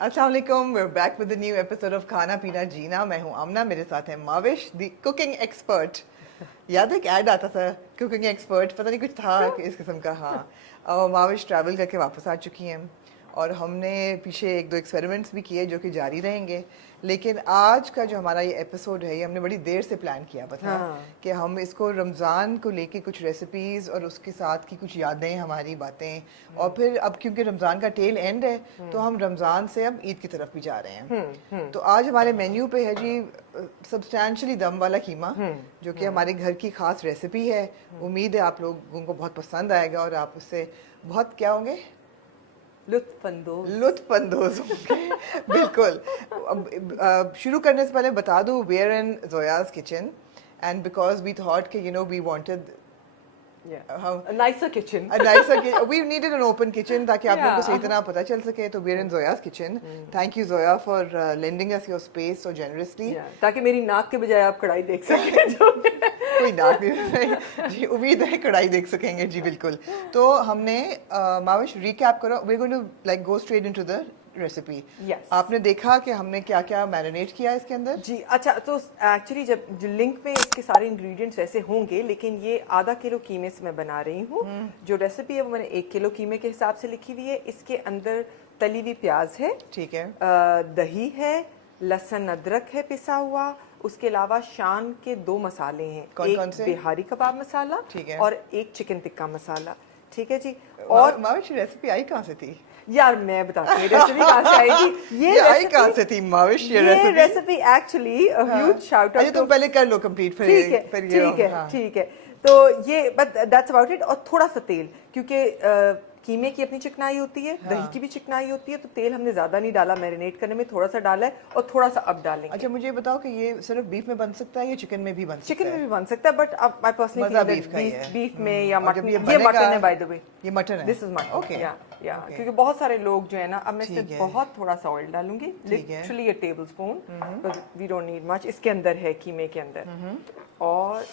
अस्सलाम वालेकुम, we're back with a new episode of खाना पीना जीना। मैं हूँ आमना, मेरे साथ है माविश द कुकिंग एक्सपर्ट। याद है एक ऐड आता था कुकिंग एक्सपर्ट, पता नहीं कुछ था इस किस्म का। हाँ, माविश ट्रैवल करके वापस आ चुकी हैं और हमने पीछे एक दो एक्सपेरिमेंट्स भी किए जो कि जारी रहेंगे। लेकिन आज का जो हमारा ये एपिसोड है, ये हमने बड़ी देर से प्लान किया पता है कि हम इसको रमज़ान को लेके कुछ रेसिपीज़ और उसके साथ की कुछ यादें, हमारी बातें, और फिर अब क्योंकि रमज़ान का टेल एंड है तो हम रमज़ान से अब ईद की तरफ भी जा रहे हैं। तो आज हमारे मेन्यू पे है जी सब्सटैंशली दम वाला कीमा, जो कि हमारे घर की खास रेसिपी है। उम्मीद है आप लोगों को बहुत पसंद आएगा और आप उससे बहुत क्या होंगे, लुत्फानंदोज़ होंगे। बिल्कुल। अब शुरू करने से पहले बता दूं, we are in Zoya's kitchen and because we thought कि we wanted a nicer kitchen. a nicer kitchen. We needed an open kitchen ताकि आप लोगों को सही तरह पता चल सके। तो we're in Zoya's kitchen. Thank you Zoya for lending us your space so generously. ताकि मेरी नाक के बजाय आप कढ़ाई देख सकें। कोई नाक नहीं जी, उम्मीद है कढ़ाई देख सकेंगे जी। बिल्कुल। तो हमने माविश रिकैप करो, we're going to like go straight into the recipe. आपने देखा कि हमने क्या क्या मैरिनेट किया इसके अंदर जी। अच्छा, तो एक्चुअली जब जो लिंक में इसके सारे इंग्रेडिएंट्स वैसे होंगे, लेकिन ये आधा किलो कीमे से मैं बना रही हूँ। जो रेसिपी है वो मैंने 1 किलो कीमे के हिसाब से लिखी हुई है। इसके अंदर तली हुई प्याज है, ठीक है, दही है, लहसुन अदरक है पिसा हुआ, उसके अलावा शान के 2 मसाले हैं। एक बिहारी कबाब मसाला, ठीक है, और एक चिकन टिक्का मसाला, ठीक है जी। और माविश रेसिपी आई कहाँ से थी यार? मैं बताती हूँ रेसिपी कहाँ से आएगी। ये आई कहाँ से थी माविश? ये recipe actually huge shout out. तुम पहले कर लो कंप्लीट, फिर ठीक है, ठीक है। तो ये बट दैट्स अबाउट इट। और थोड़ा सा तेल, क्योंकि कीमे की अपनी चिकनाई होती है, दही की भी चिकनाई होती है, तो तेल हमने ज्यादा नहीं डाला मैरिनेट करने में, थोड़ा सा डाला है और थोड़ा सा अब डालेंगे। अच्छा, मुझे बताओ कि ये सिर्फ बीफ में बन सकता है या चिकन में भी बन सकता है? चिकन में भी बन सकता है, बट अब आई पर्सनली बीफ में या मटन। ये मटन है बाय द वे, ये मटन है। This is mutton. ओके, या क्योंकि बहुत सारे लोग जो है ना, अब मैं इसमें बहुत थोड़ा सा ऑयल डालूंगी, literally a tablespoon, because we don't need much. इसके अंदर है कीमे के अंदर, और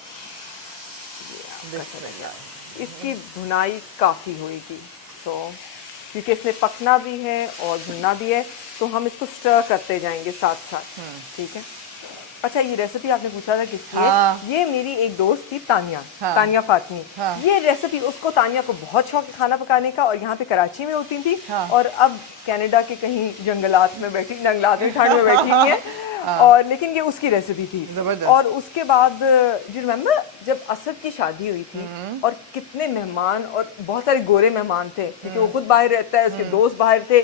इसकी भुनाई काफी होगी। तो क्योंकि इसमें पकना भी है और भुनना भी है, तो हम इसको स्टर करते जाएंगे साथ साथ, ठीक है। अच्छा, ये रेसिपी आपने पूछा था किसकी है? ये मेरी एक दोस्त थी तानिया, तानिया फातमी। ये रेसिपी, उसको तानिया को बहुत शौक है खाना पकाने का, और यहाँ पे कराची में होती थी, और अब कनाडा के कहीं जंगलात में बैठी, जंगलात में ठंड में बैठी हुई है। और लेकिन ये उसकी रेसिपी थी। और उसके बाद जो रिमेम्बर जब असद की शादी हुई थी, और कितने मेहमान, और बहुत सारे गोरे मेहमान थे, क्योंकि वो खुद बाहर रहता है, उसके दोस्त बाहर थे,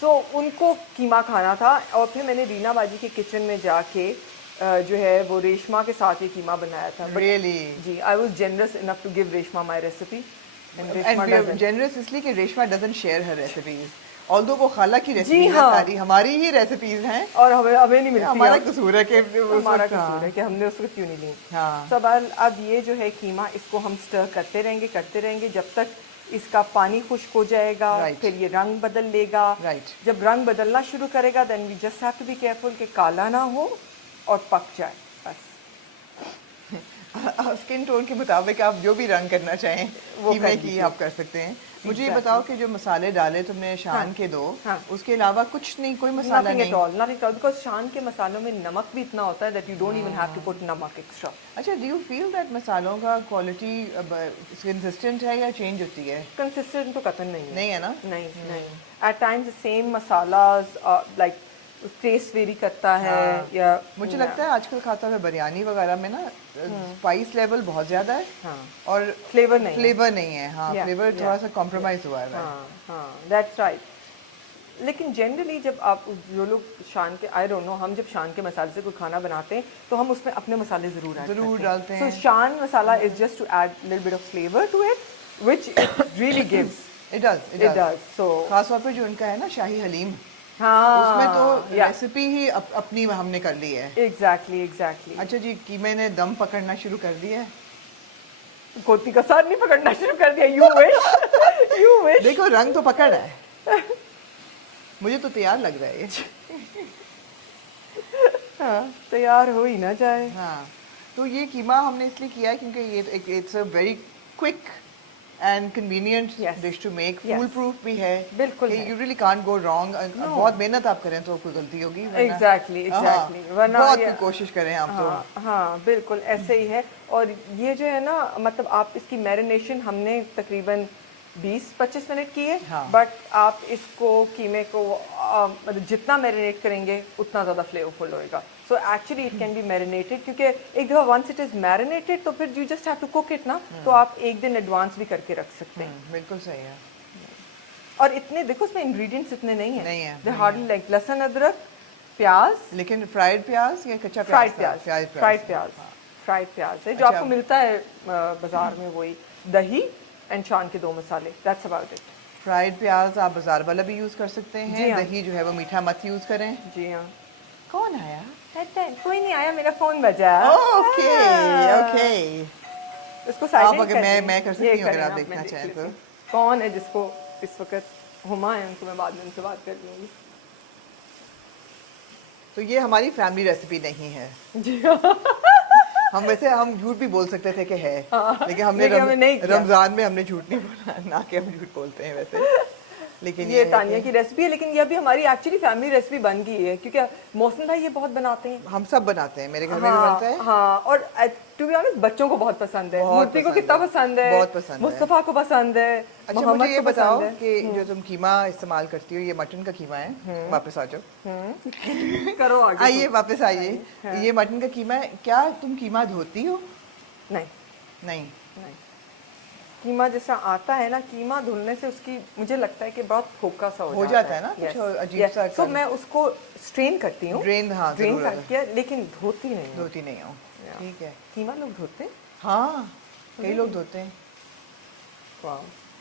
तो उनको कीमा खाना था। और फिर मैंने रीना बाजी के किचन में जाके जो है वो रेशमा के साथ ये कीमा बनाया था। Really? जी, I was generous enough to give Reshma my recipe. And generous इसलिए कि Reshma doesn't share her recipes, although वो खाला की रेसिपी है, सारी हमारी ही रेसिपीज हैं, और हमें नहीं मिलती। हमारा कसूर है कि हमारा कसूर है कि हमने उसको क्यों नहीं ली। सब अब ये जो है कीमा, इसको हम स्टर करते रहेंगे जब तक इसका पानी खुश्क हो जाएगा। फिर ये रंग बदल लेगा। जब रंग बदलना शुरू करेगा, then we just have to be careful कि काला ना हो और पक जाए, बस। स्किन टोन के मुताबिक आप जो भी रंग करना चाहें वो की आप कर सकते हैं। मुझे ये बताओ कि जो मसाले डाले तुमने शान के 2, उसके अलावा कुछ नहीं, कोई मसाला नहीं? बिकॉज़ शान के मसालों में नमक भी इतना होता है that you don't even have to put नमक एक्स्ट्रा। अच्छा, डू यू फील दैट मसालों का क्वालिटी कंसिस्टेंट है या चेंज होती है? कंसिस्टेंट तो कतई नहीं है ना? नहीं। At times the same masalas like taste very करता है। या मुझे लगता है आजकल खाता हुआ बिरयानी वगैरह में ना स्पाइस लेवल बहुत ज्यादा है, और फ्लेवर नहीं है। फ्लेवर थोड़ा सा कॉम्प्रोमाइज हुआ है। That's right. लेकिन जनरली जब आप जो लोग शान के, आई डोंट नो, हम जब शान के मसाले से कोई खाना बनाते हैं तो हम उसमें अपने मसाले जरूर डालते हैं। So Shan masala is just to add little bit of flavour to it, which it really gives. It does. So खास तौर पे जो उनका है ना शाही हलीम, उसमें तो रेसिपी ही अपनी हमने कर ली है। एग्जैक्टली। अच्छा जी, कीमे ने दम पकड़ना शुरू कर दिया है? कोटी का साथ नहीं पकड़ना शुरू कर दिया। You wish. देखो रंग तो पकड़ है, मुझे तो तैयार लग रहा है ये। तैयार हो ही ना जाए। तो ये कीमा हमने इसलिए किया है क्योंकि ये it's a very quick and convenient Yes. Dish to make, Yes. Foolproof भी है, बिल्कुल है। You really can't go wrong. बहुत मेहनत आप करें तो कोई गलती होगी, एग्जैक्टली एग्जैक्टली, वरना बहुत ये- कोई कोशिश करें आप तो। हाँ बिल्कुल ऐसे ही है। और ये जो है ना, मतलब आप इसकी मैरिनेशन हमने तकरीबन 20-25 मिनट की है, हाँ। बट आप इसको कीमे को मतलब जितना मैरिनेट करेंगे उतना ज़्यादा फ्लेवरफुल होएगा। So actually it can be marinated, क्योंकि एक दफ़ा वंस इट इज़ मैरिनेटेड तो फिर you just have to cook it ना, तो आप एक दिन एडवांस भी करके रख सकते हैं। बिल्कुल सही है। और इतने देखो उसमें इंग्रेडिएंट्स इतने नहीं है, नहीं है, दे नहीं हार्डली लाइक लहसुन अदरक प्याज, लेकिन फ्राइड प्याज या कच्चा फ्राइड प्याज? प्याज, था? फ्राइड प्याज, फ्राइड प्याज है जो अच्छा। आपको मिलता है बाजार में, वही दही एंड शान के 2 मसाले, दैट्स अबाउट इट। फ्राइड प्याज आप बाजार वाला भी यूज कर सकते हैं, जी हाँ। दही जो है वो मीठा मत यूज करें। जी हाँ। कौन आया? कोई नहीं आया, मेरा फोन बजा। Okay okay. इसको साइलेंट आप अगर कर मैं कर दें। सकती ये हूँ अगर करें आप ना, देखना मैं देख चाहें लेती तो। हूँ। कौन है जिसको इस वक्त हुमा है, उनको मैं बाद में उनसे बात कर लूंगी। तो ये हमारी फैमिली रेसिपी नहीं है। जी हाँ। हम वैसे हम झूठ भी बोल सकते थे कि है, लेकिन हमने लेकिन हमने नहीं किया। रमजान में हमने झूठ नहीं बोला, ना कि हम झूठ बोलते हैं वैसे। लेकिन ये है तानिया कि की रेसिपी है, लेकिन ये भी हमारी एक्चुअली फैमिली रेसिपी बन गई है, क्योंकि मौसम भाई ये बहुत बनाते हैं। हम सब बनाते हैं, मेरे घर में भी बनता है। हाँ, और टू बी ऑनेस्ट बच्चों को बहुत पसंद है, बहुत मूर्ति को पसंद कितना है, पसंद है, बहुत पसंद है। मुस्तफा को पसंद है, अच्छा मोहम्मद मुझे ये को बताओ पसंद है। कि जो तुम कीमा इस्तेमाल करती हो, ये मटन का कीमा है, वापस आ जाओ, करो आगे। आइए वापस आइए। ये मटन का कीमा है, क्या तुम कीमा धोती हो? नहीं नहीं। नहीं, कीमा जैसा आता है ना, कीमा धुलने से उसकी मुझे लगता है कि बहुत फोका सा हो जाता है ना, कुछ अजीब सा तो मैं उसको स्ट्रेन करती हूँ, ड्रेन, हाँ ड्रेन जरूर है। करके, लेकिन धोती नहीं हूँ। धोती नहीं हो, ठीक है। कीमा लोग धोते हैं। हाँ कई लोग धोते हैं, वाह।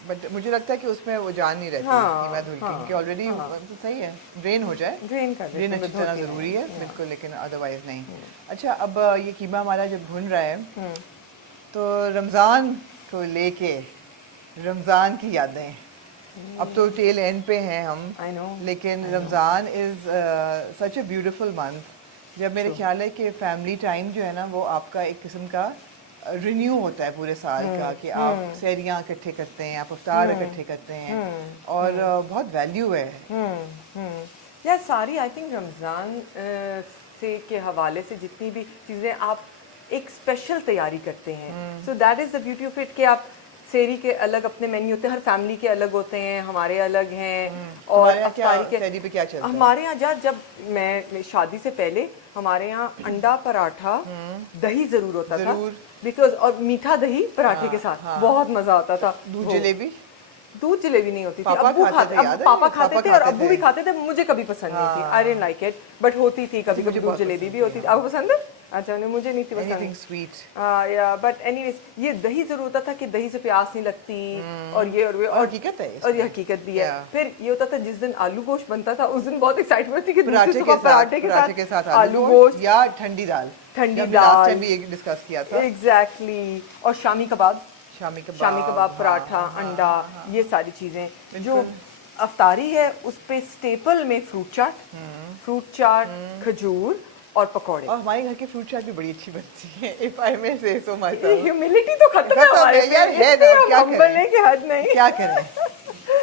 बट मुझे लगता है कि उसमें वो जान नहीं रहती हाँ, कीमा धुल के, हाँ, क्योंकि ऑलरेडी सही है, ड्रेन हो जाए, ड्रेन कर ड्रेन देते अच्छी हैं, तरह धोती ज़रूरी नहीं। है बिल्कुल, लेकिन अदरवाइज नहीं। अच्छा अब ये कीमा हमारा जब भुन रहा है, तो रमज़ान को लेके, रमज़ान की यादें, अब तो टेल एंड पे हैं हम, I know, लेकिन Ramzan is such a beautiful month, जब मेरे ख्याल है कि फैमिली टाइम जो है ना वो आपका एक किस्म का रिन्यू होता है पूरे साल का, कि आप सहरियाँ इकट्ठे करते हैं, आप इफ्तार इकट्ठे करते हैं, और बहुत वैल्यू है। यार सारी आई थिंक रमज़ान से के हवाले से जितनी भी चीज़ें आप एक स्पेशल तैयारी करते हैं, so that is the beauty of it, कि आप सेरी के अलग अपने मेन्यू होते हैं, हर फैमिली के अलग होते हैं, हमारे अलग हैं। और अफ्तारी के सहरी पे क्या चलता है? हमारे यहाँ यार, जब मैं शादी से पहले हमारे यहाँ अंडा पराठा, दही जरूर होता था, बिकॉज, और मीठा दही पराठे के साथ बहुत मजा आता था। दूध जलेबी? दूध जलेबी नहीं होती थी, पापा अब्बू खाते थे, याद है? पापा पापा खाते थे और खाते अब्बू थे। भी खाते थे, मुझे कभी पसंद नहीं थी, I didn't like it, but होती थी कभी कभी, दूध जलेबी भी होती थी। आपको पसंद है? अच्छा, नहीं मुझे नहीं थी एनीथिंग पसंद। स्वीट। या बट एनीवेज, ये दही जरूर होता था कि दही से प्यास नहीं लगती, और ये और और हकीकत है और ये हकीकत भी है। Yeah. फिर ये होता था जिस दिन आलू गोश्त बनता था उस दिन बहुत एक्साइटमेंट थी कि दूसरी पराठे सुबह के साथ आलू गोश्त या ठंडी दाल, ठंडी लास्ट दाल, टाइम भी ये डिस्कस किया था। एग्जैक्टली, और शामी कबाब, शामी कबाब, शामी कबाब, पराठा, अंडा, ये सारी चीजें जो अफ्तारी है उस पे स्टेपल में फ्रूट चाट, खजूर और पकौड़े। और हमारे घर की फ्रूट चाट भी बड़ी अच्छी बनती है, इफ आई मे से सो माय सेल्फ। ह्यूमिलिटी तो खत्म है हमारे में, यार है इतने ना, क्या हम करें? बने कि हद नहीं। क्या करें,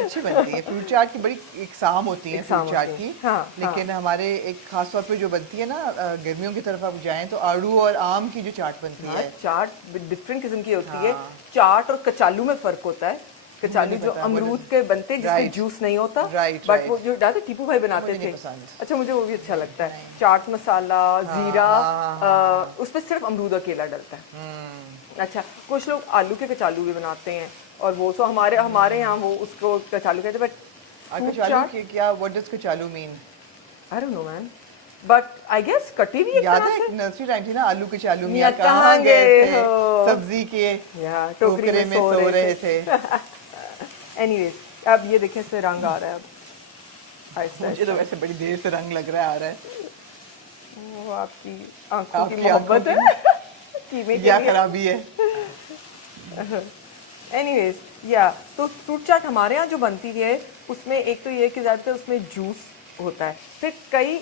अच्छी बनती है फ्रूट चाट की, बड़ी इकसाम होती है इकसाम फ्रूट चाट होती है, की। हाँ, लेकिन हमारे एक खास तौर पे जो बनती है ना, गर्मियों की तरफ आप जाएं तो आड़ू और आम की जो चाट बनती है, चाट डिफरेंट किस्म की होती है। चाट और कचालू में फर्क होता है। कचालू जो अमरूद के बनते हैं जिसमें जूस नहीं होता, बट वो जो डालते टीपू भाई बनाते थे, अच्छा मुझे वो भी अच्छा लगता है। चाट मसाला, जीरा, उसमें सिर्फ अमरूद अकेला डलता है। अच्छा, कुछ लोग आलू के कचालू भी बनाते हैं, और वो सो हमारे यहाँ वो उसको कचालू कहते हैं, बट कचालू क्या, what does kachalu mean? I don't know man, but I guess कटी भी याद है नर्सरी टाइम थी ना, आलू के चालू मियां कहाँ गए थे, सब्जी के टोकरे में सो रहे थे। एनीवेज, अब ये देखें इससे रंग आ रहा है, अब मुझे तो वैसे बड़ी देर से रंग लग रहा है, आ रहा है। वो आपकी आंखों की मोहब्बत है कीमे के क्या लिए। खराबी है। एनीवेज, या तो फ्रूट चाट हमारे यहाँ जो बनती है उसमें एक तो ये कि ज़्यादातर उसमें जूस होता है, फिर कई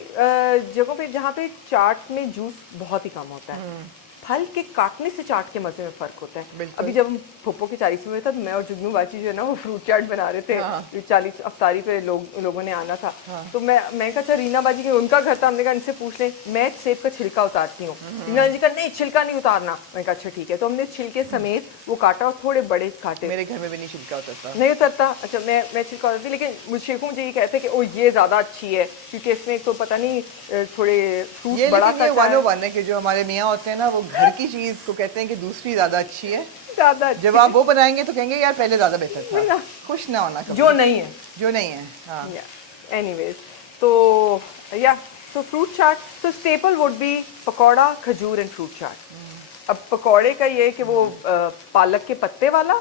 जगहों पे जहाँ पे चाट में जूस बहुत ही कम होता है, फल के काटने से चाट के मजे में फर्क होता है। बिल्कुल। अभी जब हम फुप्पो के 40वें में था तो मैं और जुगनू बाची जो है ना वो फ्रूट चाट बना रहे थे। हाँ। 40 अफ्तारी पे लोगों ने आना था। तो मैं कहा अच्छा रीना बाजी के उनका घर था, हमने कहा इनसे पूछ ले, मैं सेब का छिलका उतारती हूँ। रीना जी का नहीं छिलका नहीं उतारना। मैंने कहा अच्छा ठीक है। तो हमने छिलके समेत वो काटा और थोड़े बड़े काटे। मेरे घर में भी नहीं छिलका उतरता। नहीं उतरता? अच्छा मैं छिलका उतारती, लेकिन मुझे ये कहते हैं कि ओ ये ज्यादा अच्छी है क्योंकि इसमें तो पता नहीं थोड़े फ्रूट ये बड़ा लेकिन ये काटा है। 101 है कि जो हमारे मियाँ होते हैं ना वो घर की चीज को कहते हैं कि दूसरी ज्यादा अच्छी है। ज्यादा जब आप वो बनाएंगे तो कहेंगे यार पहले ज्यादा बेहतर था। खुश ना होना कभी। जो नहीं है। जो नहीं है। हाँ। एनीवेज तो या so fruit chaat, so staple would be pakora, खजूर एंड फ्रूट चाट। अब पकौड़े का ये कि वो पालक के पत्ते वाला,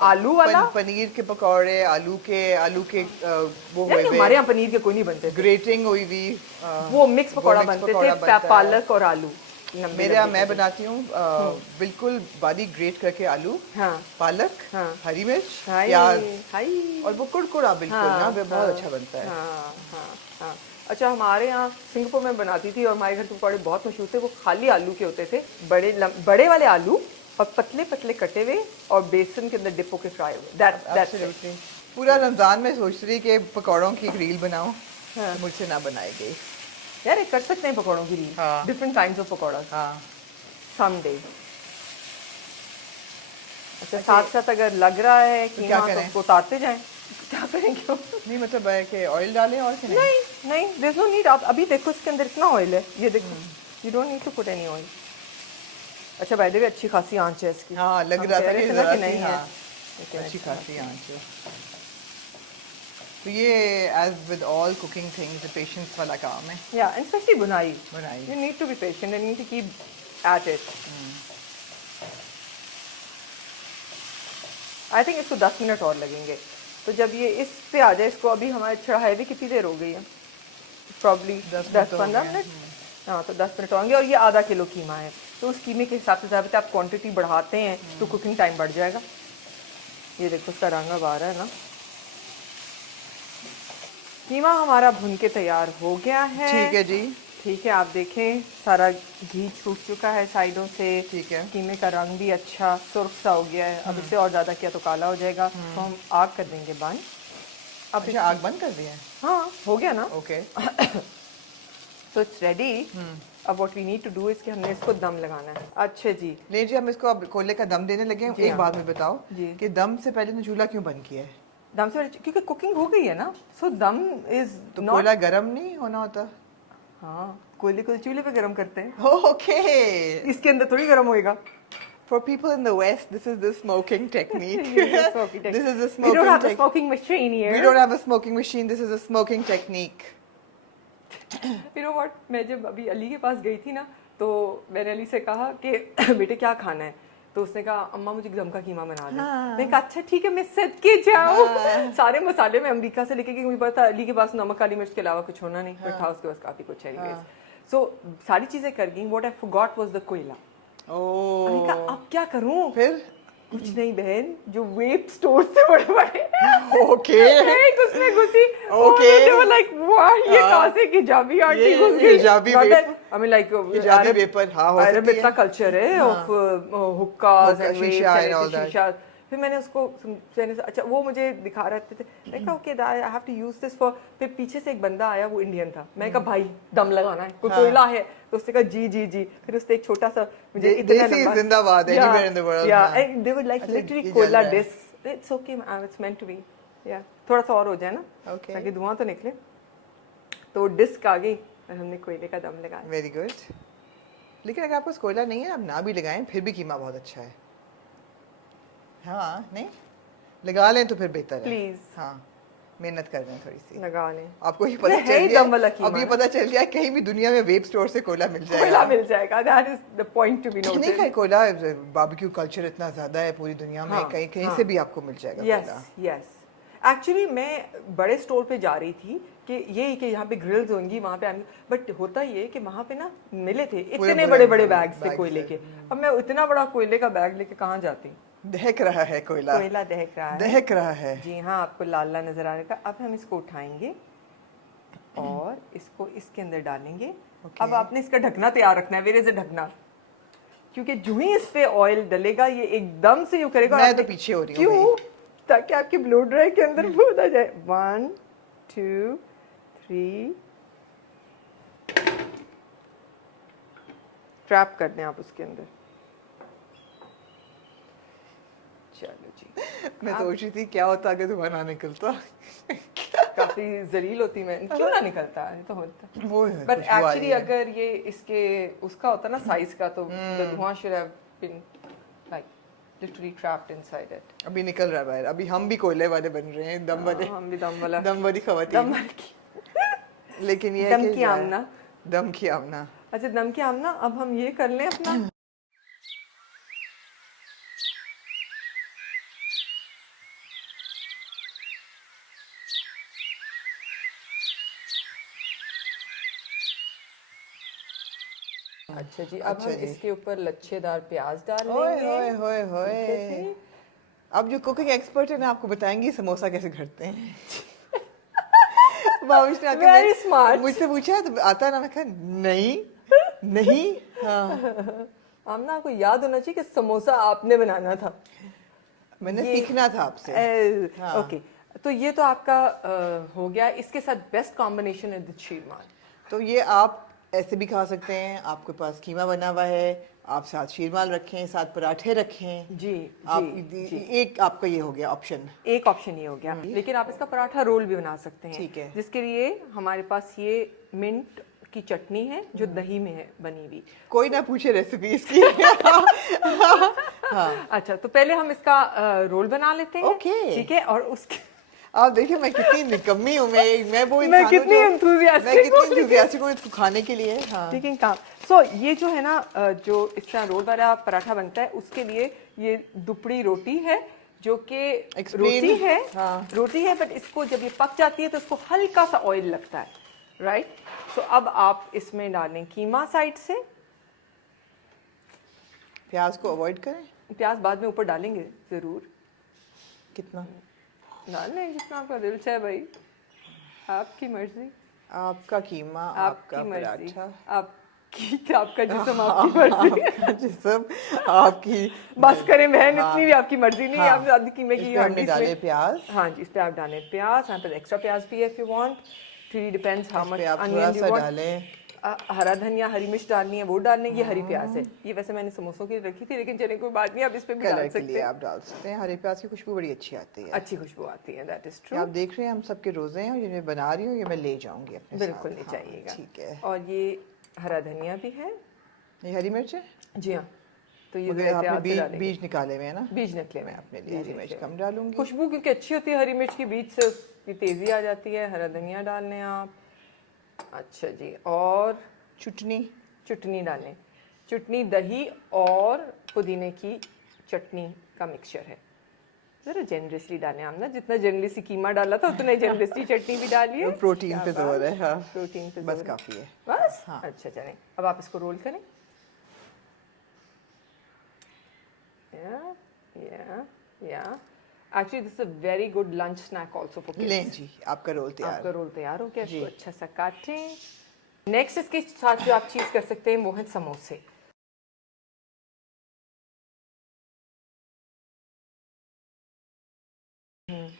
आलू वाला। पनीर के पकौड़े, आलू के वो यार हुए हमारे यहाँ पनीर के कोई नहीं बनते थे। ग्रेटिंग हुई हुई वो मिक्स पकौड़ा mix बनते पकौड़ा थे, बनता है। पालक और आलू। मेरे यहाँ मैं बनाती हूँ बिल्कुल बारीक ग्रेट करके आलू, हाँ पालक, हाँ। हरी मिर्च, हाय प्याज हाय। और वो कुड़कुड़ा बिल्कुल ना बहुत अच्छा बनता है। हाँ हाँ हाँ। अच्छा हमारे यहाँ सिंगापुर में बनाती थी और हमारे घर के पकौड़े बहुत मशहूर थे। वो खाली आलू के होते थे, बड़े वाले आलू और पतले पतले कटे हुए और बेसन के अंदर डिप होके फ्राई हुए। दैट्स पूरा रमजान में सोच रही कि पकौड़ों की एक रील बनाऊं, हाँ। तो मुझसे ना बनाई गई। यार ये कर सकते हैं पकौड़ों की रील, हाँ। डिफरेंट काइंड्स ऑफ पकौड़ा हाँ। समडे। अच्छा साथ साथ अगर लग रहा है कि क्या हाँ तो करें? उसको उतारते जाएं। क्या करेंगे? नहीं मतलब है कि ऑयल डालें और कि नहीं? नहीं देयर इज नो नीड। आप अभी देखो इसके अंदर इतना ऑयल है, ये देखो, you don't need to put any oil. अच्छा बाय द वे अच्छी खासी आंच है इसकी। हाँ लग हम रहा कह था रहे कि थे ना जरा कि सी, नहीं है, हाँ, लेकिन अच्छी अच्छा। खासी आंच है। तो ये as with all cooking things patience वाला काम है। या एंड स्पेशली बुनाई, बुनाई। You need to be patient and need to keep at it. I think इसको 10 मिनट और लगेंगे। तो जब ये इस पे आ जाए, इसको अभी हमारे चढ़ाए हुए कितनी देर हो गई है? Probably 10-15 minute. हाँ तो 10 मिनट होंगे और ये आधा किलो कीमा है तो उस कीमे के हिसाब से ज़्यादा आप क्वांटिटी बढ़ाते हैं तो कुकिंग टाइम बढ़ जाएगा। ये देखो उसका रंग अब आ रहा है ना। कीमा हमारा भुन के तैयार हो गया है। ठीक है जी। ठीक है आप देखें सारा घी छूट चुका है साइडों से। ठीक है। कीमे का रंग भी अच्छा सुर्ख सा हो गया है। अब इसे और ज़्यादा किया तो काला हो जाएगा, तो हम आग कर देंगे बंद। अब अच्छा आग बंद कर दिया है? हाँ हो गया ना। ओके। So it's ready. अब what we need to do is कि हमने इसको दम लगाना है। अच्छा जी। नहीं जी हम इसको अब कोयले का दम देने लगे हैं। जी एक हाँ। बात में बताओ जी। कि दम से पहले ने चूल्हा क्यों बंद किया है? दम से क्योंकि कुकिंग हो गई है ना। सो दम इज तो नॉट। कोयला गर्म नहीं होना होता? हाँ कोयले को चूल्हे पे गर्म करते हैं, ओके। इसके अंदर थोड़ी गर्म होएगा। For people in the West, this is the smoking technique. This is the smoking technique. This is the We smoking don't have a technique. smoking machine here. We don't have a smoking machine. This is a smoking technique. You know what? मैं जब अभी अली के पास गई थी ना तो मैंने अली से कहा कि बेटे क्या खाना है, तो उसने कहा अम्मा मुझे दम का कीमा बना दे। हाँ। मैंने कहा अच्छा ठीक है मैं सदके जाऊँ। सारे मसाले मैं अमेरिका से लेके गई, मुझे पता था अली के पास नमक काली मिर्च के अलावा कुछ होना नहीं, पर था उसके पास काफी कुछ है। सो सारी चीजें कर गई। What I forgot was the कोयला। मैंने Oh. कहा अब क्या करूं? फिर? कुछ नहीं बहन, जो वेब स्टोर से बड़े बड़े Okay. एक उसमें घुसी। Okay. they were like वाह ये कहाँ से हिजाबी आंटी ये घुस गई। हिजाबी Not vape- that- I mean like हिजाबी वेपर, हाँ, हो अरब सकती है। इतना कल्चर है ऑफ हुक्कास हुक्का, एंड शीशा and all that. शीशा। फिर मैंने उसको अच्छा वो मुझे दिखा रहे थे। मैंने कहा okay I have to use this for. फिर पीछे से एक बंदा आया, वो इंडियन था। मैंने कहा भाई दम लगाना है, कोई कोयला है? तो उसने कहा जी जी जी। फिर उसने एक छोटा सा मुझे इतना देसी जिंदाबाद anywhere in the world. Yeah हाँ। एंड दे वर लाइक अच्छा, लिटरली ये कोयला जल रहा है। Dish. It's okay it's meant to be. या थोड़ा सा और हो जाए ना, Okay. ताकि धुआं तो निकले। तो डिस्क आ गई और हमने कोयले का दम लगाया। Very good. लेकिन अगर आपको कोयला नहीं है आप ना भी लगाएं फिर भी कीमा बहुत अच्छा है। हाँ नहीं लगा लें तो फिर बेहतर है। प्लीज हाँ मेहनत कर रहे थोड़ी सी। लगा लें। आपको ये पता ये है चल ही गया दम वाला कीमा अब ये ना। पता चल गया कहीं भी दुनिया में वेब स्टोर से कोयला मिल कोयला जाएगा। मिल जाएगा। That is the point to be नहीं नोटेड। कहीं कोयला बारबेक्यू कल्चर इतना ज्यादा है पूरी दुनिया में। हाँ, कहीं कहीं हाँ। से भी आपको मिल जाएगा कोयला। Yes yes. एक्चुअली मैं बड़े स्टोर पे जा रही थी कि यही कि यहाँ पे ग्रिल्स होंगी, वहाँ पे आएंगी, बट होता ये कि वहाँ पे ना मिले थे इतने पूरे बड़े बड़े बैग बैग्स थे से। कोयले के। अब मैं इतना बड़ा कोयले का बैग लेके कहाँ जाती? दहक रहा है कोयला। कोयला दहक रहा है। दहक रहा है। जी हाँ आपको लाल लाल नजर आ रहा है। अब हम इसको उठाएंगे और इसको इसके अंदर डालेंगे। अब आपने इसका ढकना तैयार रखना है। वेयर इज द ढकना? क्योंकि जो ही इस पे ऑयल डलेगा ये एकदम से यूं करेगा। मैं तो पीछे हो रही हूँ क्यों? ताकि आपकी ब्लो ड्राई के अंदर वो आ जाए। 1 2 3 ट्रैप कर दें आप उसके अंदर। चलो जी। मैं सोच रही थी क्या होता अगर धुआं ना निकलता। काफी जलील होती मैं, क्यों ना निकलता है तो होता। वो है, बट खुशबू आ रही एक्चुअली है। अगर ये इसके उसका होता ना साइज का तो the धुआं should have been like literally trapped inside it। अभी निकल रहा है बाहर। अभी हम भी कोयले वाले बन रहे हैं, दम वाले। हम भी दम वाला। दम वाली दम खवातीन। की। लेकिन ये दम है कि की आमना। दम की आमना। अच्छा दम की आमना, अब हम ये कर लें अपना। अच्छा जी, अब अच्छा हम जी। इसके ऊपर लच्छेदार प्याज डाल ओए लेंगे। होए होए होए। ठीक है जी। अब जो कुकिंग एक्सपर्ट है ना आपको बताएंगी समोसा कैसे घड़ते हैं। भाविश ने आके Very smart। मुझसे पूछा तो आता है ना, मैं कहा नहीं नहीं। हाँ आमना को याद होना चाहिए कि समोसा आपने बनाना था। मैंने ये- सीखना था आपसे। हाँ। ओके, तो ये तो आपका हो गया। इसके साथ बेस्ट कॉम्बिनेशन है द शीरमान। तो ये आप ऐसे भी खा सकते हैं, आपके पास कीमा बना हुआ है, आप साथ शीरमाल रखें, साथ पराठे रखें। जी आप जी। एक आपका ये हो गया ऑप्शन। एक ऑप्शन ये हो गया, लेकिन आप इसका पराठा रोल भी बना सकते हैं। ठीक है। जिसके लिए हमारे पास ये मिंट की चटनी है जो दही में है बनी हुई। कोई ना पूछे रेसिपी इसकी। हाँ अच्छा, तो पहले हम इसका रोल बना लेते हैं। ओके। ठीक है, और उसके आप देखिए मैं कितनी निकम्मी हूँ। मैं वो मैं इंसान हूँ कितनी जो- enthusiastic मैं कितनी हूँ। enthusiastic हूँ इसको खाने के लिए। हाँ ठीक है काम। सो ये जो है ना जो इस तरह रोल वाला पराठा बनता है उसके लिए ये दुपड़ी रोटी है जो कि Explain। रोटी है। हाँ। रोटी है, बट इसको जब ये पक जाती है तो इसको हल्का सा ऑयल लगता है, राइट। सो अब आप इसमें डालें कीमा साइड से। प्याज को अवॉइड करें। प्याज बाद में ऊपर डालेंगे जरूर। कितना? डाल लें जितना आपका दिल चाहे भाई, आपकी मर्जी। आपका कीमा, आपकी आपका मर्जी, पराठा, आपका जिस्म, आपकी मर्जी। आपका जिस्म, आपकी। बस करें बहन, हाँ। इतनी भी आपकी मर्जी नहीं है। हाँ। आप आधी कीमे की इस पे हमने हड्डी डाले इसमें- प्याज। हाँ जी, इस पे आप डालें प्याज। यहाँ पे एक्स्ट्रा प्याज भी है if you want. It depends how इस मच पे आप थोड़ा अनियन यू सा वांट। डालें। हरा धनिया, हरी मिर्च डालनी है वो डालनी है। ये हरी प्याज है, ये वैसे मैंने समोसों की रखी थी, लेकिन चलिए कोई बात नहीं, आप इस पे भी डाल कलर के सकते लिए हैं। आप डाल सकते हैं। हरे प्याज की खुशबू बड़ी अच्छी आती है। अच्छी खुशबू आती है, दैट इज ये ट्रू। आप देख रहे हैं हम सबके रोजे हैं और ये मैं बना रही हूँ, ये मैं ले जाऊंगी अपने बिल्कुल साथ। नहीं हाँ, चाहिएगा। ठीक है। और ये हरा धनिया भी है। ये हरी मिर्च है, जी हाँ, तो ये मगर ज़रा आपने एहतियात से बीज डालेंगे। बीज निकाले हुए हैं ना। बीज निकले मैं में अपने लिए हरी मिर्च कम डालूंगी। खुशबू क्योंकि अच्छी होती है हरी मिर्च की, बीज से उसकी तेजी आ जाती है। हरा धनिया डाल लें आप। अच्छा जी, और चटनी। चटनी डालें। चटनी दही और पुदीने की चटनी का मिक्सचर है। जरा जेनरसली डालें हम ना, जितना जेनरसली कीमा डाला था उतना ही जेनरसली चटनी भी डालिए। प्रोटीन पे जोर है। हाँ प्रोटीन पे बस जोर है। काफी है। बस हाँ। अच्छा चलें, अब आप इसको रोल करें। या actually this is a very good lunch snack also for kids. लें जी, आपका रोल आपका तैयार। रोल तैयार हो गया। जी। इसको अच्छा सा काटें। नेक्स्ट इसके साथ जो आप चीज कर सकते हैं वो है समोसे।